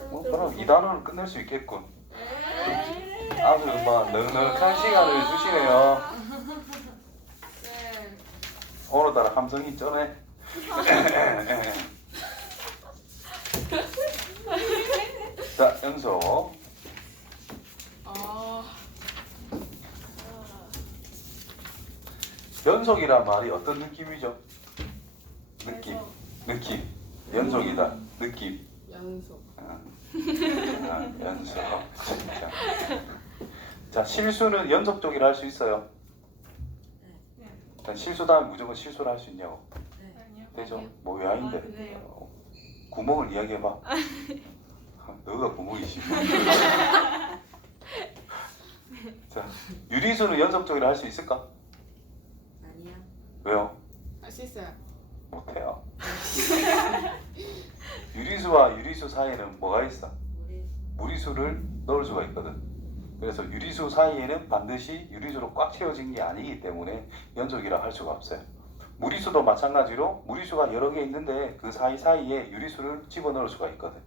어, 그럼 이 단어를 끝낼 수 있겠군. 아주 막 넉넉한 시간을 주시네요. 네. 오늘따라 감성이 쩌네. 자, 연속. 아. 연속이란 말이 어떤 느낌이죠? 느낌, 느낌. 연속이다. 느낌. 연속. 아, 연속. 자, 자, 실수는 연속적이라 할 수 있어요. 일단 실수 다음 무조건 실수를 할 수 있냐고. 아니요. 되죠? 뭐 왜 아닌데? 네. 어, 구멍을 이야기해봐. 너가 구멍이지. 자, 유리수는 연속적이라 할 수 있을까? 아니야. 왜요? 할 수 있어요. 못해요. 유리수와 유 리수 사이에는 뭐가 있어? 무리수를 넣을 수가 있거든. 그래서 유리수 사이에는 반드시 유리수로 꽉 채워진 게 아니기 때문에 연속이라 할 수가 없어요. 무리수도 마찬가지로 무리수가 여러 개 있는데 그 사이사이에 유리수를 집어넣을 수가 있거든.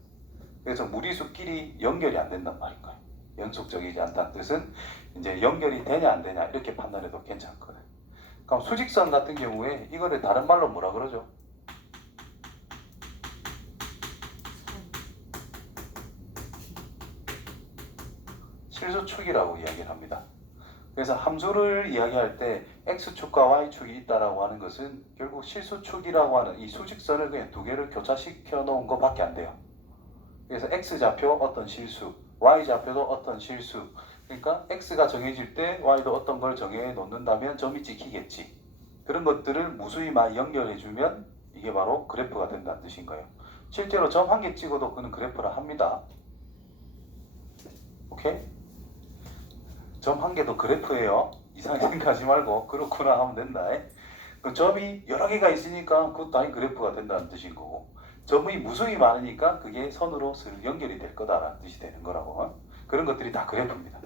그래서 무리수끼리 연결이 안 된단 말인 거예요. 연속적이지 않다는 뜻은 이제 연결이 되냐 안 되냐 이렇게 판단해도 괜찮거든. 그럼 수직선 같은 경우에 이거를 다른 말로 뭐라 그러죠? 실수축이라고 이야기를 합니다. 그래서 함수를 이야기할 때 x축과 y축이 있다라고 하는 것은 결국 실수축이라고 하는 이 수직선을 그냥 두 개를 교차시켜 놓은 것밖에 안 돼요. 그래서 x 좌표 어떤 실수, y 좌표도 어떤 실수. 그러니까 x가 정해질 때 y도 어떤 걸 정해 놓는다면 점이 찍히겠지. 그런 것들을 무수히 많이 연결해 주면 이게 바로 그래프가 된다는 뜻인 거예요. 실제로 점 한 개 찍어도 그는 그래프라 합니다. 오케이? 점 한 개도 그래프예요. 이상하게 생각하지 말고 그렇구나 하면 된다. 그 점이 여러 개가 있으니까 그것도 당연히 그래프가 된다는 뜻인 거고 점이 무수히 많으니까 그게 선으로 슬 연결이 될 거다라는 뜻이 되는 거라고 어? 그런 것들이 다 그래프입니다.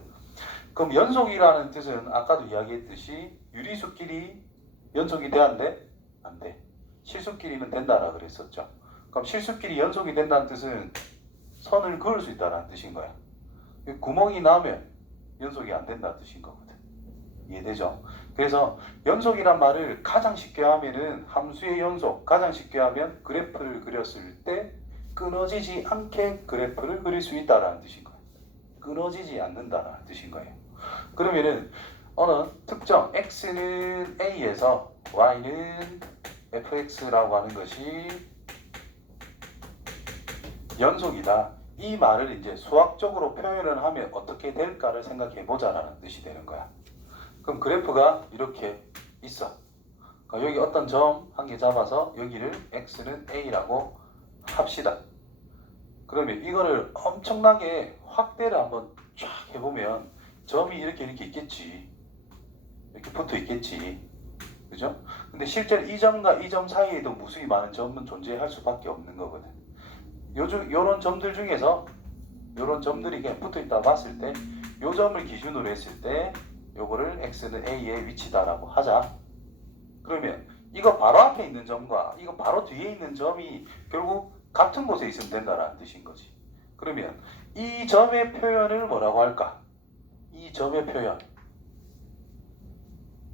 그럼 연속이라는 뜻은 아까도 이야기했듯이 유리수끼리 연속이 돼야 안 돼? 안 돼. 실수끼리는 된다라 그랬었죠. 그럼 실수끼리 연속이 된다는 뜻은 선을 그을 수 있다라는 뜻인 거야. 구멍이 나면 연속이 안 된다는 뜻인 거거든. 이해되죠? 그래서 연속이란 말을 가장 쉽게 하면은 함수의 연속, 가장 쉽게 하면 그래프를 그렸을 때 끊어지지 않게 그래프를 그릴 수 있다라는 뜻인 거예요. 끊어지지 않는다라는 뜻인 거예요. 그러면은 어느 특정 x는 a에서 y는 fx라고 하는 것이 연속이다. 이 말을 이제 수학적으로 표현을 하면 어떻게 될까를 생각해 보자라는 뜻이 되는 거야. 그럼 그래프가 이렇게 있어. 그러니까 여기 어떤 점 한 개 잡아서 여기를 x는 a라고 합시다. 그러면 이거를 엄청나게 확대를 한번 쫙 해보면 점이 이렇게 이렇게 있겠지. 이렇게 붙어 있겠지. 그죠? 근데 실제로 이 점과 이 점 사이에도 무수히 많은 점은 존재할 수밖에 없는 거거든. 요즘 요런 점들 중에서 요런 점들이 붙어 있다 봤을 때 요 점을 기준으로 했을 때 요거를 x는 a의 위치다라고 하자. 그러면 이거 바로 앞에 있는 점과 이거 바로 뒤에 있는 점이 결국 같은 곳에 있으면 된다라는 뜻인 거지. 그러면 이 점의 표현을 뭐라고 할까? 이 점의 표현.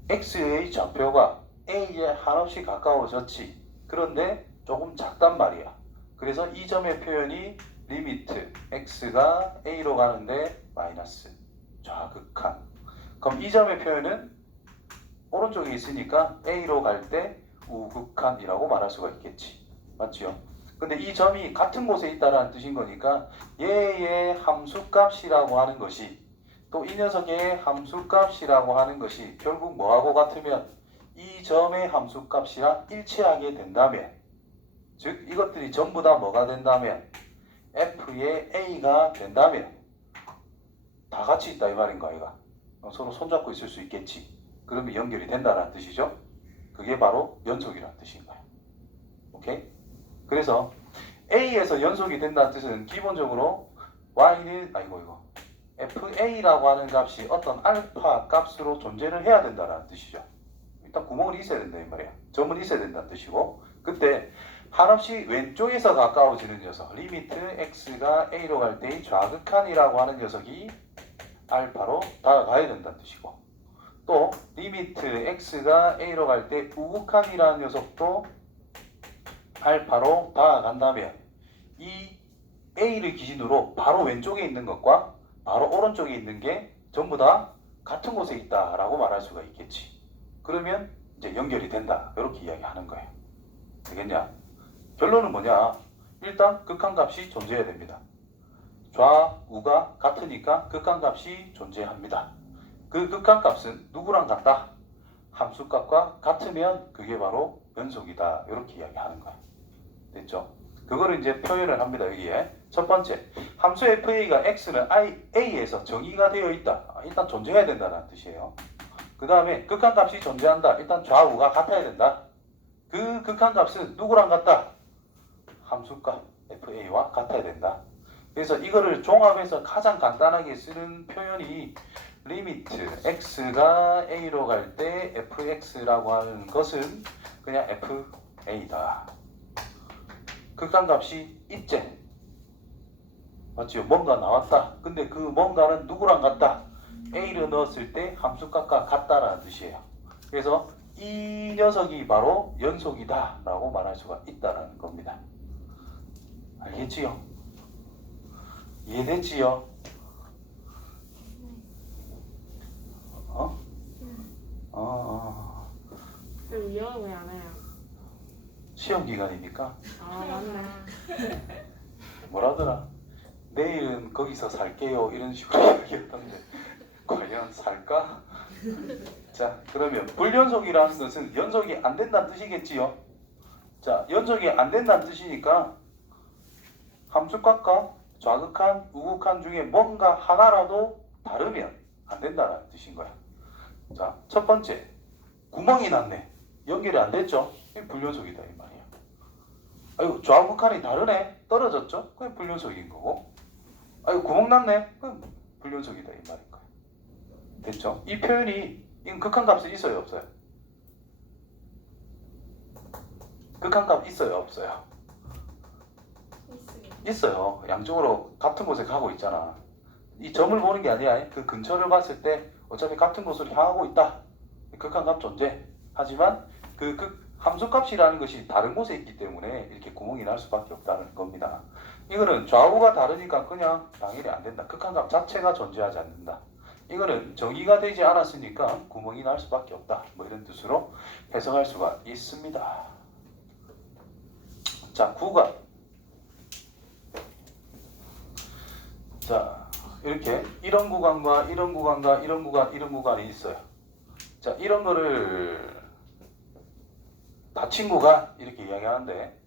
x의 좌표가 a에 한없이 가까워졌지. 그런데 조금 작단 말이야. 그래서 이 점의 표현이 리미트 x가 a로 가는데 마이너스 좌극한. 그럼 이 점의 표현은 오른쪽에 있으니까 a로 갈 때 우극한이라고 말할 수가 있겠지. 맞죠? 근데 이 점이 같은 곳에 있다라는 뜻인 거니까 얘의 함수값이라고 하는 것이 또 이 녀석의 함수값이라고 하는 것이 결국 뭐하고 같으면 이 점의 함수값이랑 일치하게 된다면 즉 이것들이 전부 다 뭐가 된다면 f의 a가 된다면 다 같이 있다 이 말인 거 아이가? 어, 서로 손잡고 있을 수 있겠지. 그러면 연결이 된다는 뜻이죠? 그게 바로 연속이라는 뜻인 거예요 오케이? 그래서 a에서 연속이 된다는 뜻은 기본적으로 y는 아이고 이거. Fa라고 하는 값이 어떤 알파 값으로 존재를 해야 된다는 뜻이죠. 일단 구멍은 있어야 된다 이 말이야. 점은 있어야 된다는 뜻이고 그때 한없이 왼쪽에서 가까워지는 녀석 리미트 x가 a로 갈 때의 좌극한이라고 하는 녀석이 알파로 다가가야 된다는 뜻이고 또 리미트 x가 a로 갈 때 우극한이라는 녀석도 알파로 다가간다면 이 a를 기준으로 바로 왼쪽에 있는 것과 바로 오른쪽에 있는 게 전부 다 같은 곳에 있다라고 말할 수가 있겠지. 그러면 이제 연결이 된다. 이렇게 이야기하는 거예요. 되겠냐? 결론은 뭐냐? 일단 극한값이 존재해야 됩니다. 좌우가 같으니까 극한값이 존재합니다. 그 극한값은 누구랑 같다? 함수값과 같으면 그게 바로 연속이다. 이렇게 이야기하는 거예요. 됐죠? 그거를 이제 표현을 합니다. 여기에 첫 번째 함수 fa가 x는 i, a에서 정의가 되어 있다. 아, 일단 존재해야 된다는 뜻이에요. 그 다음에 극한값이 존재한다. 일단 좌우가 같아야 된다. 그 극한값은 누구랑 같다? 함수값 fa와 같아야 된다. 그래서 이거를 종합해서 가장 간단하게 쓰는 표현이 리미트 x가 a로 갈 때 fx라고 하는 것은 그냥 fa다. 극한값이 있제. 맞지요? 뭔가 나왔다. 근데 그 뭔가는 누구랑 같다? a를 넣었을 때 함수값과 같다라는 뜻이에요. 그래서 이 녀석이 바로 연속이다 라고 말할 수가 있다는 겁니다. 알겠지요? 이해됐지요? 어? 어, 어. 그 이형 왜안 해요? 시험 기간이니까 아 맞네. 뭐라더라? 내일은 거기서 살게요 이런 식으로 이야기했던데 과연 살까? 자 그러면 불연속이라는 것은 연속이 안 된다는 뜻이겠지요? 자 연속이 안 된다는 뜻이니까 함수값과 좌극한, 우극한 중에 뭔가 하나라도 다르면 안 된다는 뜻인 거야. 자 첫 번째 구멍이 났네. 연결이 안 됐죠? 불연속이다 이 말이야. 아이고 좌우극한이 다르네. 떨어졌죠? 그게 불연속인 거고. 아이고 구멍 났네. 그럼 불연속이다 이 말인 거야. 됐죠? 이 표현이 이건 극한값이 있어요 없어요? 극한값 있어요 없어요? 있어요. 양쪽으로 같은 곳에 가고 있잖아. 이 점을 보는 게 아니라 그 근처를 봤을 때 어차피 같은 곳으로 향하고 있다. 극한값 존재. 하지만 그 극 함수값이라는 것이 다른 곳에 있기 때문에 이렇게 구멍이 날 수밖에 없다는 겁니다. 이거는 좌우가 다르니까 그냥 당연히 안 된다. 극한값 자체가 존재하지 않는다. 이거는 정의가 되지 않았으니까 구멍이 날 수밖에 없다. 뭐 이런 뜻으로 해석할 수가 있습니다. 자, 구간. 자, 이렇게 이런 구간과 이런 구간과 이런 구간, 이런 구간이 있어요. 자, 이런 거를 닫힌 구간 이렇게 이야기하는데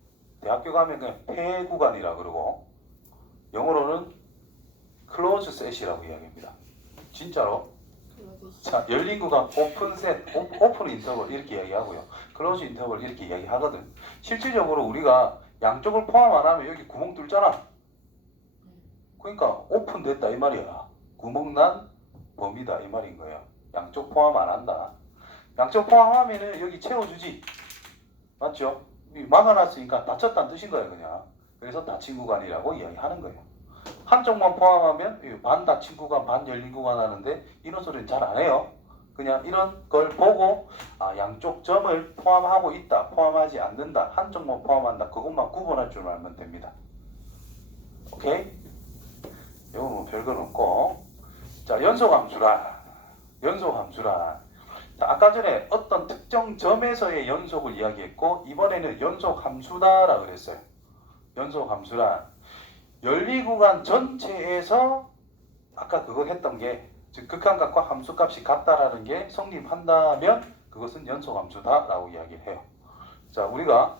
대학교 가면 그냥 폐 구간이라 그러고 영어로는 close set이라고 이야기합니다. 진짜로 자, 열린 구간 오픈 셋, 오, 오픈 인터벌 이렇게 이야기하고요. 클로즈 인터벌 이렇게 이야기하거든. 실질적으로 우리가 양쪽을 포함 안 하면 여기 구멍 뚫잖아. 그러니까 오픈 됐다 이 말이야. 구멍 난 범위다 이 말인 거예요. 양쪽 포함 안 한다. 양쪽 포함하면은 여기 채워주지. 맞죠? 이 막아놨으니까 닫혔다는 뜻인 거예요 그냥. 그래서 닫힌 구간이라고 이야기하는 거예요. 한쪽만 포함하면 이반 닫힌 구간, 반 열린 구간 하는데 이런 소리는 잘 안 해요. 그냥 이런 걸 보고 아, 양쪽 점을 포함하고 있다, 포함하지 않는다, 한쪽만 포함한다, 그것만 구분할 줄 알면 됩니다. 오케이? 이거 뭐 별건 없고 자 연속함수란 자, 아까 전에 어떤 특정 점에서의 연속을 이야기했고 이번에는 연속함수다라 그랬어요. 연속함수란 열리 구간 전체에서 아까 그거 했던 게 즉 극한값과 함수값이 같다라는 게 성립한다면 그것은 연속함수다라고 이야기를 해요. 자 우리가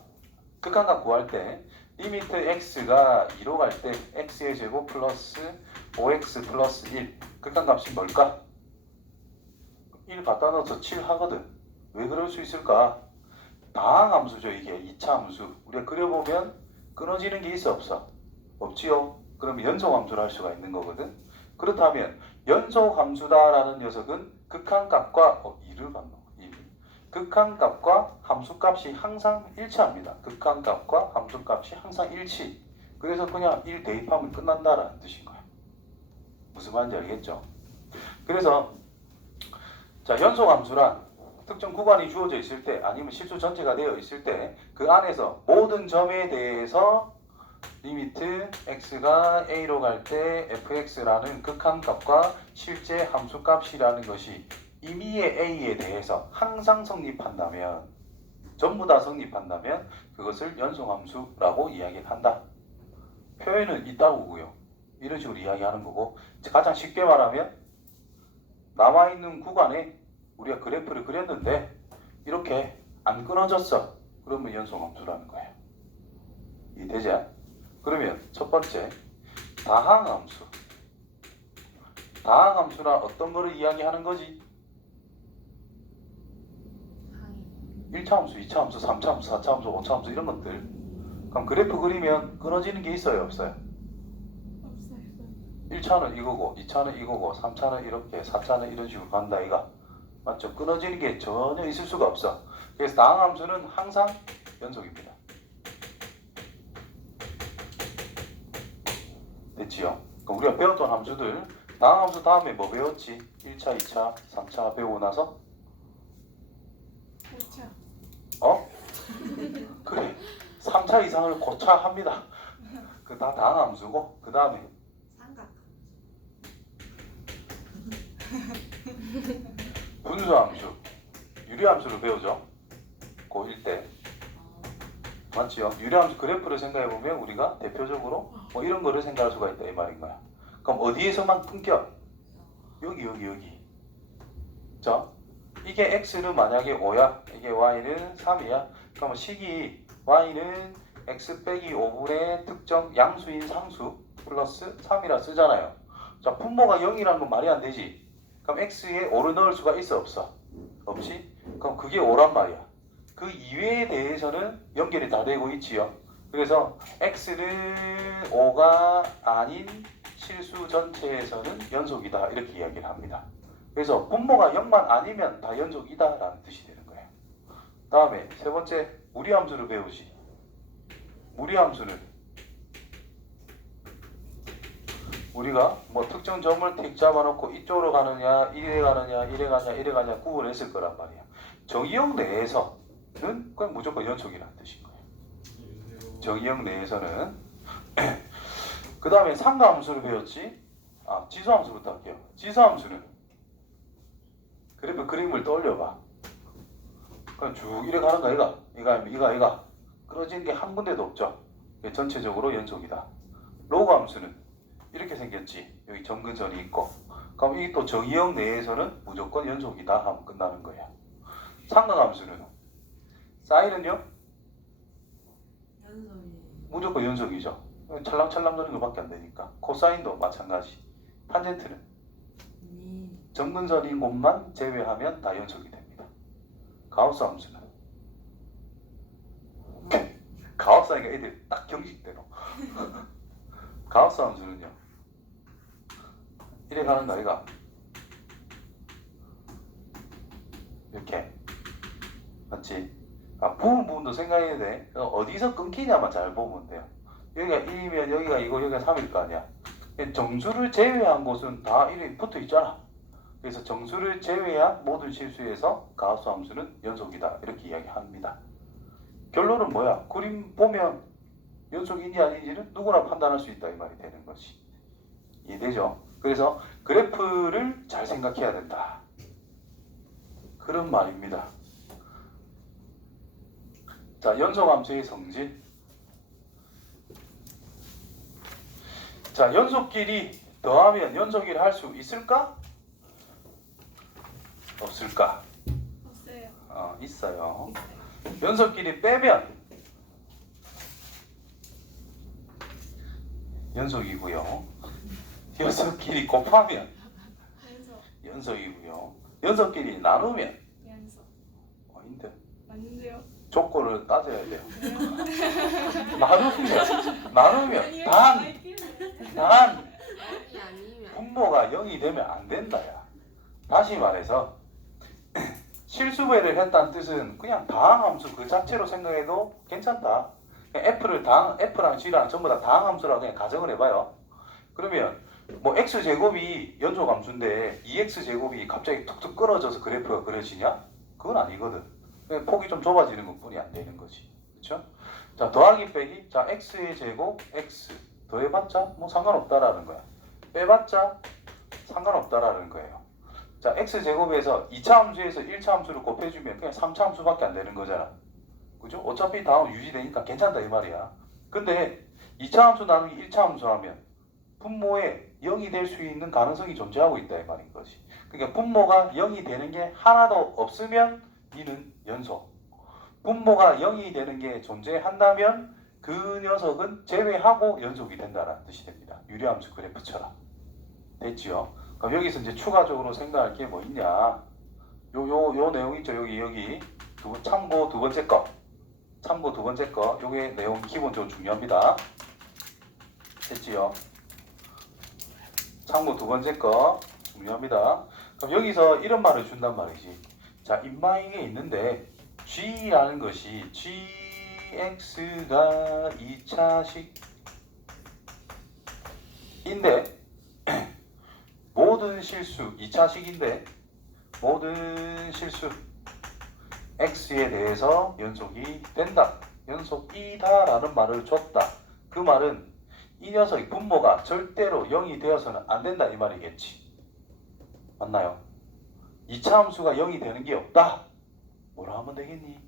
극한값 구할 때 리미트 x가 2로 갈 때 x의 제곱 플러스 5x 플러스 1 극한값이 뭘까? 1 갖다 넣어서 7 하거든. 왜 그럴 수 있을까? 다항함수죠 이게 2차 함수. 우리가 그려보면 끊어지는 게 있어 없어? 없지요. 그러면 연속함수를 할 수가 있는 거거든. 그렇다면 연속함수다라는 녀석은 극한값과 어, 2를 받노. 1. 극한값과 함수값이 항상 일치합니다. 극한값과 함수값이 항상 일치. 그래서 그냥 1 대입하면 끝난다라는 뜻인 거예요. 무슨 말인지 알겠죠? 그래서 자 연속함수란 특정 구간이 주어져 있을 때 아니면 실수 전체가 되어 있을 때 그 안에서 모든 점에 대해서 리미트 x가 a로 갈 때 fx라는 극한값과 실제 함수값이라는 것이 임의의 a에 대해서 항상 성립한다면 전부 다 성립한다면 그것을 연속함수라고 이야기한다. 표현은 있다고요. 이런 식으로 이야기하는 거고 가장 쉽게 말하면 남아 있는 구간에 우리가 그래프를 그렸는데 이렇게 안 끊어졌어. 그러면 연속함수라는 거예요. 이해되죠? 그러면 첫 번째 다항함수. 다항함수란 어떤 거를 이야기하는 거지? 1차 함수, 2차 함수, 3차 함수, 4차 함수, 5차 함수 이런 것들. 그럼 그래프 그리면 끊어지는 게 있어요, 없어요? 없어요. 1차는 이거고, 2차는 이거고, 3차는 이렇게, 4차는 이런 식으로 간다, 이가. 맞죠? 끊어지는 게 전혀 있을 수가 없어. 그래서 다항 함수는 항상 연속입니다. 됐지요? 그럼 우리가 배웠던 함수들, 다항 함수 다음에 뭐 배웠지? 1차, 2차, 3차 배우고 나서? 어? 그래. 3차 이상을 고차합니다. 그다 다항함수고, 그 다음에 삼각. 분수함수, 유리함수를 배우죠. 고1 때. 맞지요? 유리함수 그래프를 생각해 보면 우리가 대표적으로 뭐 이런 거를 생각할 수가 있다 이 말인 거야. 그럼 어디에서만 끊겨? 여기 여기 여기. 자, 이게 x는 만약에 5야, 이게 y는 3이야. 그러면 식이 y는 x 빼기 5분의 특정 양수인 상수 플러스 3이라 쓰잖아요. 자, 분모가 0이라는 건 말이 안 되지. 그럼 x에 5를 넣을 수가 있어 없어? 없지? 그럼 그게 5란 말이야. 그 이외에 대해서는 연결이 다 되고 있지요. 그래서 x는 5가 아닌 실수 전체에서는 연속이다 이렇게 이야기를 합니다. 그래서 분모가 0만 아니면 다 연속이다 라는 뜻이 되는 거예요. 다음에 세 번째 무리함수를 배우지. 무리함수는 우리가 뭐 특정 점을 틱 잡아놓고 이쪽으로 가느냐, 이래 가느냐, 이래 가냐, 이래 가냐 구분했을 거란 말이야. 정의형 내에서는 그냥 무조건 연속이라는 뜻인 거예요. 정의형 내에서는 그 다음에 상가함수를 배웠지. 아 지수함수부터 할게요. 지수함수는 그래프 그림을 떠올려봐. 그냥 쭉 이래 가는 거 이가 이가 이가 이가 끊어지는 게 한 군데도 없죠. 전체적으로 연속이다. 로그 함수는 이렇게 생겼지. 여기 점근선이 있고. 그럼 이 또 정의형 내에서는 무조건 연속이다 하면 끝나는 거예요. 상가함수는 사인은요 연속이. 무조건 연속이죠. 찰랑찰랑 거리는 것밖에 안 되니까. 코사인도 마찬가지. 탄젠트는 니. 점근선인 곳만 제외하면 다 연속이 됩니다. 가우스 함수는. 가우스 하니까 애들 딱 경식대로. 가우스 함수는요. 이래 가는 거 아이가? 이렇게. 맞지? 아 부분 부분도 생각해야 돼. 어디서 끊기냐만 잘 보면 돼요. 여기가 1이면 여기가 이거 여기가 3일 거 아니야. 정수를 제외한 곳은 다 1이 붙어 있잖아 그래서 정수를 제외한 모든 실수에서 가우스 함수는 연속이다 이렇게 이야기합니다. 결론은 뭐야? 그림 보면 연속인지 아닌지는 누구나 판단할 수 있다 이 말이 되는 것이 이해되죠? 그래서 그래프를 잘 생각해야 된다. 그런 말입니다. 자, 연속함수의 성질. 자, 연속끼리 더하면 연속이를 할수 있을까? 없을까? 없어요. 어, 있어요. 연속끼리 빼면 연속이고요. 연속끼리 곱하면 연속. 연속이고요. 연속끼리 나누면 연속. 아닌데 맞는데요? 조건을 따져야 돼요. 나누면 나누면 단 단. 분모가 0이 되면 안 된다야. 다시 말해서 실수배를 했다는 뜻은 그냥 다항 함수 그 자체로 생각해도 괜찮다. F를 당 F랑 G랑 전부 다 다항 함수라고 그냥 가정을 해봐요. 그러면 뭐 x 제곱이 연소함수인데 2x 제곱이 갑자기 툭툭 끊어져서 그래프가 그려지냐? 그건 아니거든. 폭이 좀 좁아지는 것뿐이 안 되는 거지. 그렇죠? 자 더하기 빼기 자 x의 제곱 x 더해봤자 뭐 상관없다라는 거야. 빼봤자 상관없다라는 거예요. 자 x 제곱에서 2차 함수에서 1차 함수를 곱해주면 그냥 3차 함수밖에 안 되는 거잖아. 그죠? 어차피 다음 유지되니까 괜찮다 이 말이야. 근데 2차 함수 나누기 1차 함수 하면 분모에 0이 될 수 있는 가능성이 존재하고 있다 이 말인 거지. 그러니까 분모가 0이 되는 게 하나도 없으면 이는 연속. 분모가 0이 되는 게 존재한다면 그 녀석은 제외하고 연속이 된다는 뜻이 됩니다. 유리함수 그래프처럼. 됐지요? 그럼 여기서 이제 추가적으로 생각할 게 뭐 있냐? 요 요 요 내용 있죠? 여기 여기 두 번- 참고 두 번째 거. 참고 두 번째 거. 요게 내용 기본적으로 중요합니다. 됐지요? 참고 두 번째 거 중요합니다. 그럼 여기서 이런 말을 준단 말이지. 자, 인마이게 있는데 g라는 것이 gx가 2차식인데 모든 실수 2차식인데 모든 실수 x에 대해서 연속이 된다. 연속이다 라는 말을 줬다. 그 말은 이 녀석의 분모가 절대로 0이 되어서는 안 된다 이 말이겠지. 맞나요? 2차 함수가 0이 되는 게 없다. 뭐라 하면 되겠니?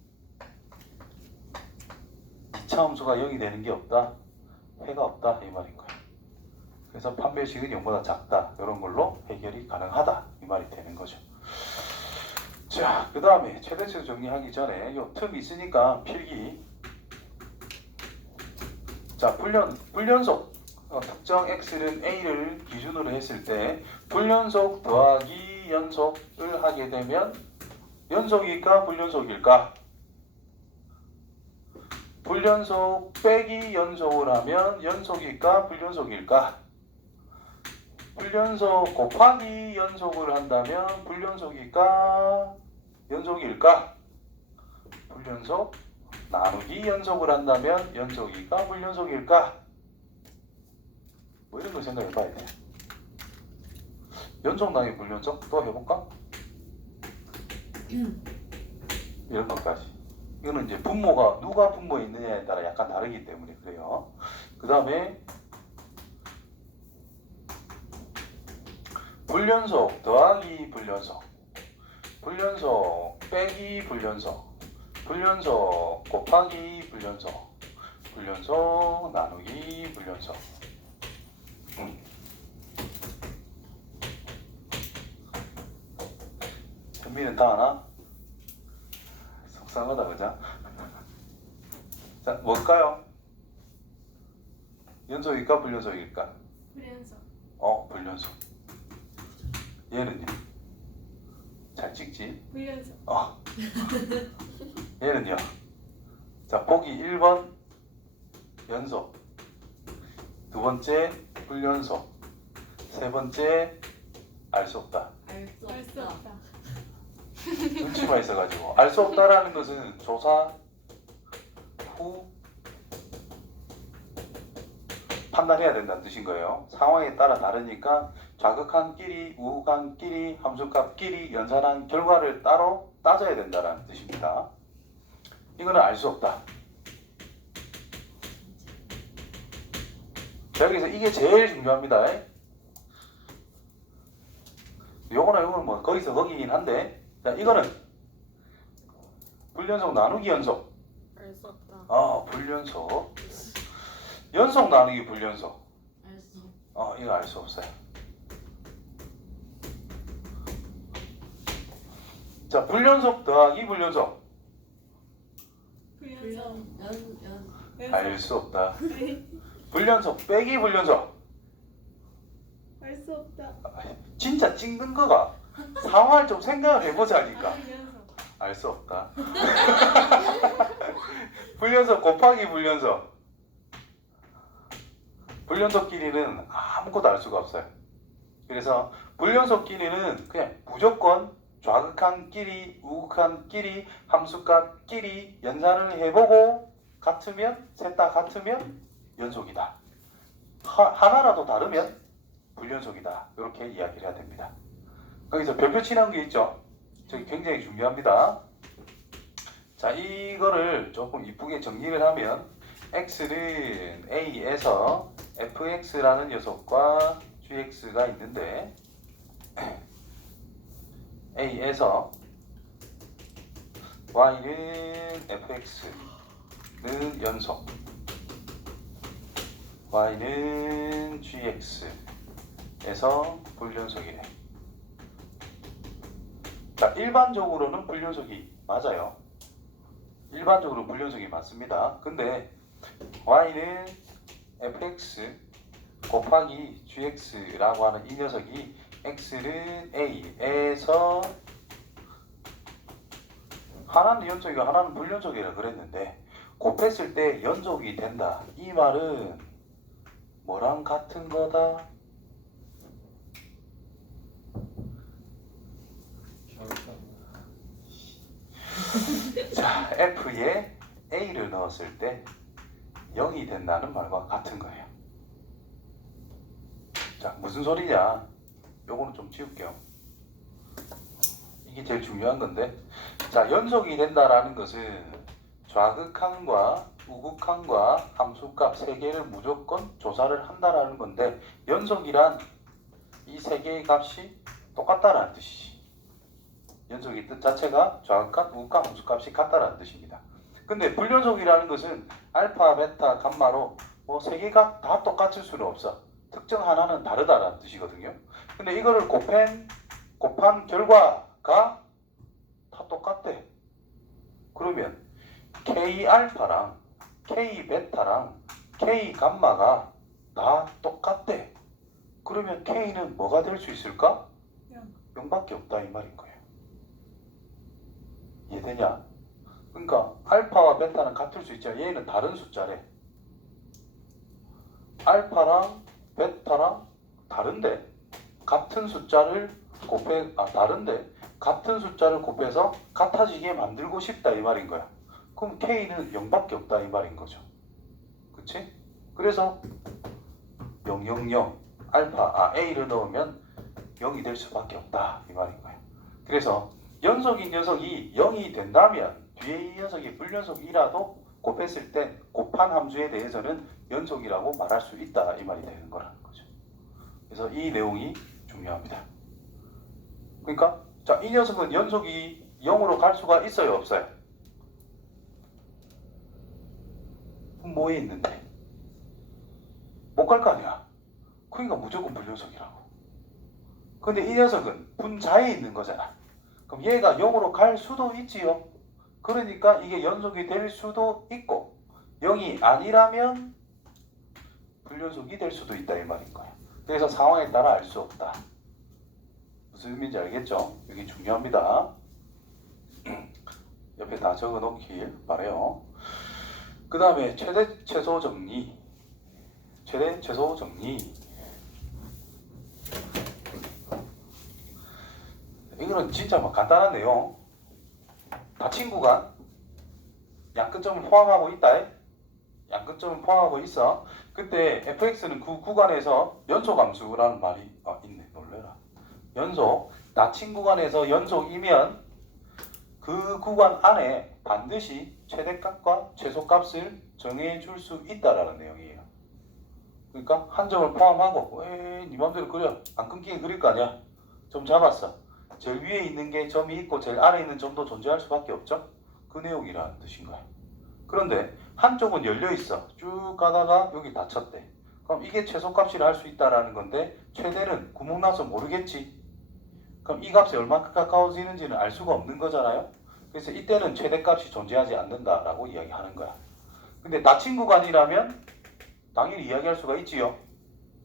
2차 함수가 0이 되는 게 없다. 해가 없다 이 말인 거야. 그래서 판별식은 0보다 작다. 이런 걸로 해결이 가능하다 이 말이 되는 거죠. 자, 그 다음에 최대치를 정리하기 전에 요 틈 있으니까 필기. 자, 불연 불연속 어, 특정 x는 a를 기준으로 했을 때 불연속 더하기 연속을 하게 되면 연속일까 불연속일까? 불연속 빼기 연속을 하면 연속일까 불연속일까? 불연속 곱하기 연속을 한다면 불연속일까 연속일까? 불연속 나누기 연속을 한다면 연속일까 불연속일까? 뭐 이런 걸 생각해 봐야 돼. 연속 나누기 불연속 또 해볼까? 이런 것까지. 이거는 이제 분모가 누가 분모에 있느냐에 따라 약간 다르기 때문에 그래요. 그 다음에 불연속 더하기 불연속 불연속 빼기 불연속 불연속 곱하기 불연속 불연속 나누기 불연속 음. 현미는 다 하나? 속상하다 그죠? 자 뭘까요? 연속일까 불연속일까? 불연속. 어 불연속 얘는요? 잘 찍지? 불연속. 어. 얘는요. 자, 보기 1번 연속. 두 번째 불연속. 세 번째 알 수 없다. 알수 알수 없다. 없다. 눈치만 있어가지고 알 수 없다라는 것은 조사 후 판단해야 된다는 뜻인 거예요. 상황에 따라 다르니까 좌극한끼리, 우극한끼리, 함수값끼리 연산한 결과를 따로 따져야 된다는 뜻입니다. 이거는 알 수 없다. 자, 여기서 이게 제일 중요합니다. 요거나 요거는 뭐 거기서 거기긴 한데 자 이거는 불연속 나누기 연속 알 수 없다. 아 불연속 연속 나누기 불연속 알 수. 어 이거 알 수 없어요 자 불연속 더하기 불연속 불연속. 연 연. 알 수 없다 불연속 빼기 불연속 알 수 없다. 진짜 찍는 거가 상황을 좀 생각을 해보자니까 불연속. 알 수 없다 불연속 곱하기 불연속 불연속끼리는 아무것도 알 수가 없어요 그래서 불연속끼리는 그냥 무조건 좌극한끼리 우극한끼리 함수값끼리 연산을 해보고 같으면 셋 다 같으면 연속이다. 하, 하나라도 다르면 불연속이다. 이렇게 이야기를 해야 됩니다. 거기서 별표 친한 게 있죠. 저기 굉장히 중요합니다. 자, 이거를 조금 이쁘게 정리를 하면 x는 a에서 fx라는 녀석과 gx가 있는데 a에서 y는 fx는 연속 y는 gx에서 불연속이네. 자, 일반적으로는 불연속이 맞아요. 일반적으로 불연속이 맞습니다. 근데 y는 fx 곱하기 gx라고 하는 이 녀석이 x는 a에서 하나는 연속이고 하나는 불연속이라 그랬는데 곱했을 때 연속이 된다. 이 말은 뭐랑 같은 거다? 자, f에 a를 넣었을 때 0이 된다는 말과 같은 거예요. 자, 무슨 소리냐? 요거는 좀 지울게요. 이게 제일 중요한 건데. 자, 연속이 된다라는 것은 좌극항과 우극항과 함수값 세 개를 무조건 조사를 한다라는 건데 연속이란 이 세 개의 값이 똑같다라는 뜻이지. 연속의 뜻 자체가 좌극값, 우극값, 함수값이 같다라는 뜻입니다. 근데 불연속이라는 것은 알파, 베타, 감마로 뭐 세 개가 다 똑같을 수는 없어. 특정 하나는 다르다라는 뜻이거든요. 근데 이거를 곱한 곱한 결과가 다 똑같대. 그러면 K 알파랑 K 베타랑 K 감마가 다 똑같대. 그러면 K는 뭐가 될 수 있을까? 영. 0밖에 없다 이 말인 거예요. 이해되냐? 그러니까 알파와 베타는 같을 수 있지만 얘는 다른 숫자래. 알파랑 베타랑 다른데 같은 숫자를 곱해 아 다른데 같은 숫자를 곱해서 같아지게 만들고 싶다 이 말인 거야. 그럼 K는 0밖에 없다 이 말인 거죠. 그치? 그래서 0, 0, 0 알파 아 A를 넣으면 0이 될 수밖에 없다 이 말인 거예요. 그래서 연속인 녀석이 0이 된다면 뒤에 이 녀석이 불연속이라도 곱했을 때 곱한 함수에 대해서는 연속이라고 말할 수 있다 이 말이 되는 거라는 거죠. 그래서 이 내용이 중요합니다. 그러니까 자 이 녀석은 연속이 0으로 갈 수가 있어요 없어요? 뭐에 있는데? 못 갈 거 아니야. 그러니까 무조건 불연속이라고. 근데 이 녀석은 분자에 있는 거잖아. 그럼 얘가 0으로 갈 수도 있지요. 그러니까 이게 연속이 될 수도 있고 0이 아니라면 불연속이 될 수도 있다 이 말인 거야. 그래서 상황에 따라 알 수 없다. 무슨 의미인지 알겠죠? 여기 중요합니다. 옆에 다 적어 놓길 바래요. 그 다음에 최대 최소 정리. 최대 최소 정리. 이거는 진짜 막 간단한 내용. 닫힌 구간 양끝점을 포함하고 있다. 양끝점을 포함하고 있어. 그때 fx는 그 구간에서 연속 함수라는 말이 아, 있네. 놀래라. 연속 닫힌 구간에서 연속이면 그 구간 안에 반드시 최대값과 최소값을 정해줄 수 있다라는 내용이에요. 그러니까 한 점을 포함하고 네 맘대로 그려 안 끊기게 그릴 거 아니야. 점 잡았어. 제일 위에 있는 게 점이 있고 제일 아래에 있는 점도 존재할 수밖에 없죠. 그 내용이라는 뜻인 거야. 그런데 한쪽은 열려 있어. 쭉 가다가 여기 닫혔대. 그럼 이게 최소값이라 할 수 있다라는 건데 최대는 구멍 나서 모르겠지. 그럼 이 값이 얼마큼 가까워지는지는 알 수가 없는 거잖아요. 그래서 이때는 최대값이 존재하지 않는다라고 이야기하는 거야. 근데 닫힌 구간이라면 당연히 이야기할 수가 있지요.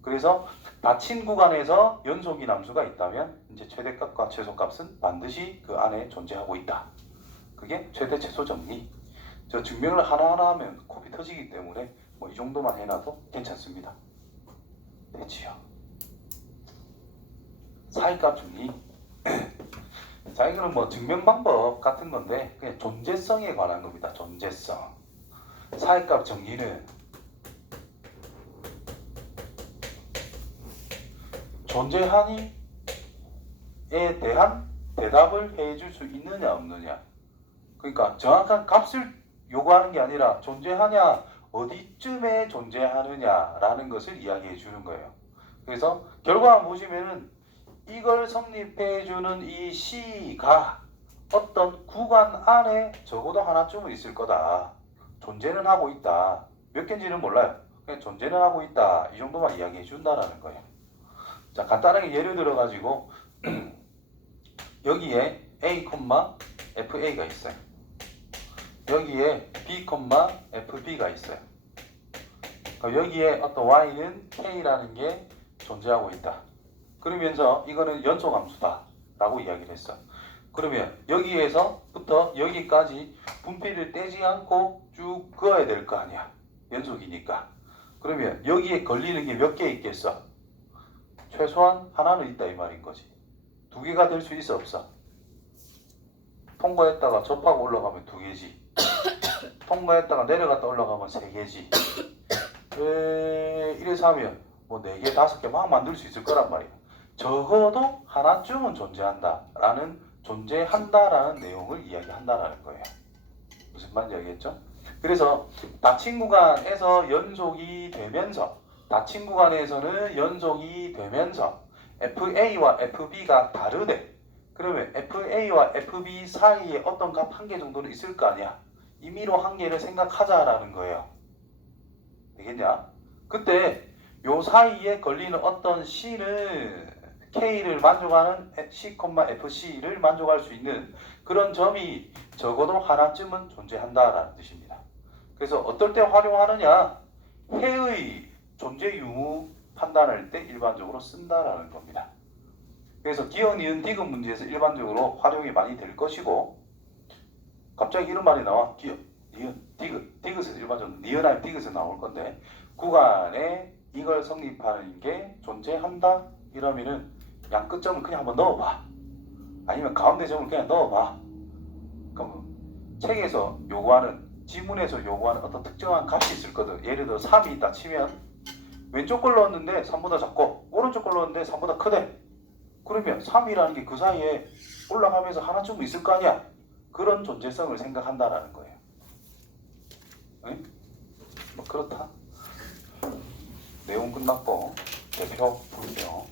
그래서 닫힌 구간에서 연속인 함수가 있다면 이제 최대값과 최소값은 반드시 그 안에 존재하고 있다. 그게 최대 최소 정리. 저 증명을 하나하나 하면 코피 터지기 때문에 뭐 이 정도만 해놔도 괜찮습니다. 됐지요. 사이값 정리. 자, 이거는 뭐 증명 방법 같은 건데 그냥 존재성에 관한 겁니다. 존재성. 사회값 정의는 존재하니에 대한 대답을 해줄 수 있느냐 없느냐. 그러니까 정확한 값을 요구하는 게 아니라 존재하냐 어디쯤에 존재하느냐라는 것을 이야기해 주는 거예요. 그래서 결과 보시면은 이걸 성립해 주는 이 C가 어떤 구간 안에 적어도 하나쯤은 있을 거다. 존재는 하고 있다. 몇 개인지는 몰라요. 그냥 존재는 하고 있다. 이 정도만 이야기해 준다라는 거예요. 자, 간단하게 예를 들어 가지고 여기에 A, FA가 있어요. 여기에 B, FB가 있어요. 그러니까 여기에 어떤 Y는 K라는 게 존재하고 있다. 그러면서 이거는 연속 함수다 라고 이야기를 했어. 그러면 여기에서부터 여기까지 분필을 떼지 않고 쭉 그어야 될 거 아니야. 연속이니까. 그러면 여기에 걸리는 게 몇 개 있겠어? 최소한 하나는 있다 이 말인 거지. 두 개가 될 수 있어 없어? 통과했다가 접하고 올라가면 두 개지. 통과했다가 내려갔다 올라가면 세 개지. 에, 이래서 하면 뭐네 개, 다섯 개막 만들 수 있을 거란 말이야. 적어도 하나쯤은 존재한다 라는 존재한다 라는 내용을 이야기한다라는 거예요. 무슨 말인지 알겠죠? 그래서 닫힌 구간에서 연속이 되면서 닫힌 구간에서는 연속이 되면서 FA와 FB가 다르대. 그러면 FA와 FB 사이에 어떤 값 한 개 정도는 있을 거 아니야. 임의로 한 개를 생각하자라는 거예요. 되겠냐? 그때 요 사이에 걸리는 어떤 C는 K를 만족하는 C, FC를 만족할 수 있는 그런 점이 적어도 하나쯤은 존재한다라는 뜻입니다. 그래서 어떨 때 활용하느냐? 해의 존재 유무 판단할 때 일반적으로 쓴다라는 겁니다. 그래서 기억, 니은, 디귿 문제에서 일반적으로 활용이 많이 될 것이고 갑자기 이런 말이 나와. 니은, 디귿, 디귿에서 일반적으로 니은 아니면 디귿에서 나올 건데 구간에 이걸 성립하는 게 존재한다? 이러면은 양 끝점을 그냥 한번 넣어봐. 아니면 가운데 점을 그냥 넣어봐. 그럼 책에서 요구하는 지문에서 요구하는 어떤 특정한 값이 있을 거든. 예를 들어 3이 있다 치면 왼쪽 걸 넣었는데 3보다 작고 오른쪽 걸 넣었는데 3보다 크대. 그러면 3이라는 게 그 사이에 올라가면서 하나쯤 있을 거 아니야 그런 존재성을 생각한다라는 거예요. 응? 뭐 그렇다. 내용 끝났고 대표 볼게요